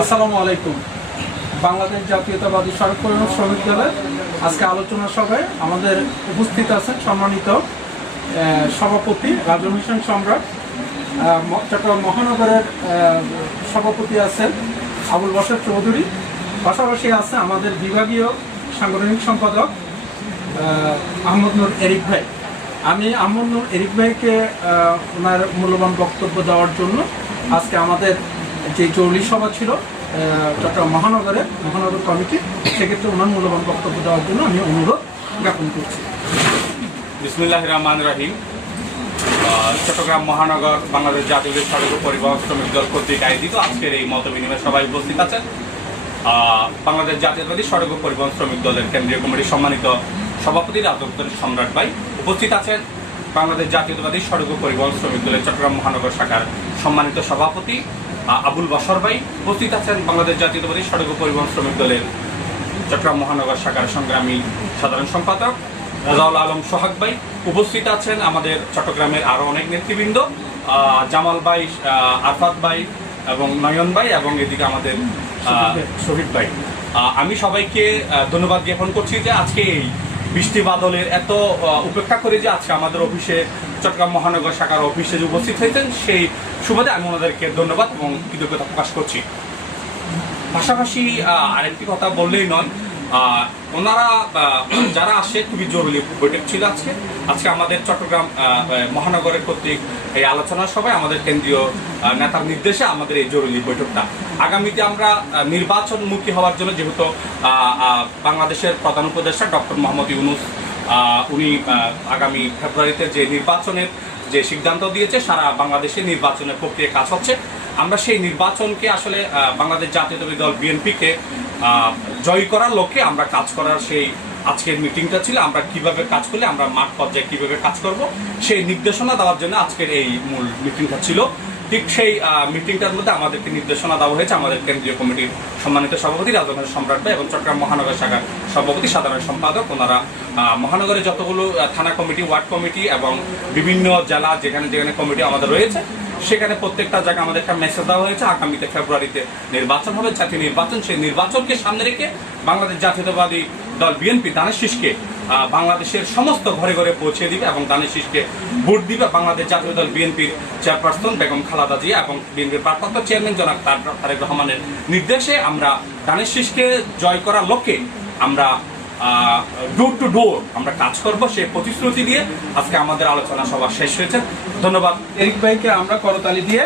আসসালামু আলাইকুম। বাংলাদেশ জাতীয়তাবাদী সড়ক পরিবহন শ্রমিক দলের আজকে আলোচনা সভায় আমাদের উপস্থিত আছেন সম্মানিত সভাপতি রাজল হোসেন সম্রাট, চট্টগ্রাম মহানগরের সভাপতি আছেন আবুল বশর চৌধুরী, পাশাপাশি আছে আমাদের বিভাগীয় সাংগঠনিক সম্পাদক আহমদ নূর এরিক ভাই। আমি আহমদ নূর এরিক ভাইকে ওনার মূল্যবান বক্তব্য দেওয়ার জন্য আজকে আমাদের যে জরুরি সভা ছিল চট্টগ্রাম মহানগর কমিটি, সেক্ষেত্রে ওনার মূল্যবান বক্তব্য দেওয়ার জন্য আমি অনুরোধ জ্ঞাপন করছি। বিসমিল্লাহির রহমানির রহিম। চট্টগ্রাম মহানগর বাংলাদেশ জাতীয় সড়ক পরিবহন শ্রমিক দল কর্তৃক আয়োজিত আজকের এই মত বিনিময় সভায় উপস্থিত আছেন বাংলাদেশ জাতীয়তাবাদী সড়ক পরিবহন শ্রমিক দলের কেন্দ্রীয় কমিটির সম্মানিত সভাপতি রাজল হোসেন সম্রাট ভাই, উপস্থিত আছেন বাংলাদেশ জাতীয়তাবাদী সড়ক পরিবহন শ্রমিক দলের চট্টগ্রাম মহানগর শাখার সম্মানিত সভাপতি আবুল বশর ভাই, উপস্থিত আছেন বাংলাদেশ জাতীয়তাবাদী সড়ক পরিবহন শ্রমিক দলের চট্টগ্রাম মহানগর শাখার সংগ্রামী সাধারণ সম্পাদক রাজাউল আলম সোহাগ ভাই, উপস্থিত আছেন আমাদের চট্টগ্রামের আরও অনেক নেতৃবৃন্দ জামাল ভাই, আরফাত ভাই এবং নয়ন ভাই এবং এদিকে আমাদের শহীদ ভাই। আমি সবাইকে ধন্যবাদ জ্ঞাপন করছি যে আজকে এই বৃষ্টি বাদলের এত উপেক্ষা করে যে আজকে আমাদের অফিসে চট্টগ্রাম মহানগর শাখার অফিসে যে উপস্থিত হয়েছেন, সেই সুবাদে আমি ওনাদেরকে ধন্যবাদ এবং কৃতজ্ঞতা প্রকাশ করছি। পাশাপাশি আরেকটি কথা বললেই নয়, ওনারা যারা আসে খুবই জরুরি বৈঠক ছিল আজকে আমাদের চট্টগ্রাম মহানগরের কর্তৃক এই আলোচনা সভায় আমাদের কেন্দ্রীয় নেতার নির্দেশে আমাদের এই জরুরি বৈঠকটা। আগামীতে আমরা নির্বাচনমুখী হওয়ার জন্য, যেহেতু বাংলাদেশের প্রধান উপদেষ্টা ডক্টর মোহাম্মদ ইউনূস উনি আগামী ফেব্রুয়ারিতে যে নির্বাচনের যে সিদ্ধান্ত দিয়েছে, সারা বাংলাদেশে নির্বাচনের প্রক্রিয়া কাজ হচ্ছে। আমরা সেই নির্বাচনকে আসলে বাংলাদেশ জাতীয়তাবাদী দল বিএনপিকে জয় করার লক্ষ্যে আমরা কাজ করার সেই আজকের মিটিংটা ছিল। আমরা কিভাবে কাজ করলে আমরা মাঠ পর্যায়ে কিভাবে কাজ করব সেই নির্দেশনা দেওয়ার জন্য আজকের এই মূল মিটিংটা ছিল। ঠিক সেই মিটিংটার মধ্যে আমাদেরকে নির্দেশনা দেওয়া হয়েছে আমাদের কেন্দ্রীয় কমিটির সম্মানিত সভাপতি রাজল হোসেন সম্রাট ভাই এবং চট্টগ্রাম মহানগর শাখার সভাপতি সাধারণ সম্পাদক। ওনারা মহানগরে যতগুলো থানা কমিটি, ওয়ার্ড কমিটি এবং বিভিন্ন জেলা যেখানে যেখানে কমিটি আমাদের রয়েছে, সেখানে প্রত্যেকটা জায়গায় আমাদের একটা মেসেজ দেওয়া হয়েছে আগামীতে ফেব্রুয়ারিতে নির্বাচন হবে, জাতীয় নির্বাচন। সেই নির্বাচনকে সামনে রেখে বাংলাদেশ জাতীয়তাবাদী দল বিএনপি ধানের শীষকে বাংলাদেশের সমস্ত ঘরে ঘরে পৌঁছে দিবে এবং ধানের শীষকে ভোট দিবে বাংলাদেশ জাতীয় দল বিএনপির চেয়ারপারসন বেগম খালেদা জিয়া এবং বিএনপির ভারপ্রাপ্ত চেয়ারম্যান জনাব তারেক রহমানের নির্দেশে আমরা ধানের শীষকে জয় করার লক্ষ্যে আমরা ডোর টু ডোর আমরা কাজ করব, সেই প্রতিশ্রুতি দিয়ে আজকে আমাদের আলোচনা সভা শেষ হয়েছে। ধন্যবাদ। এরিক ভাইকে আমরা করতালি দিয়ে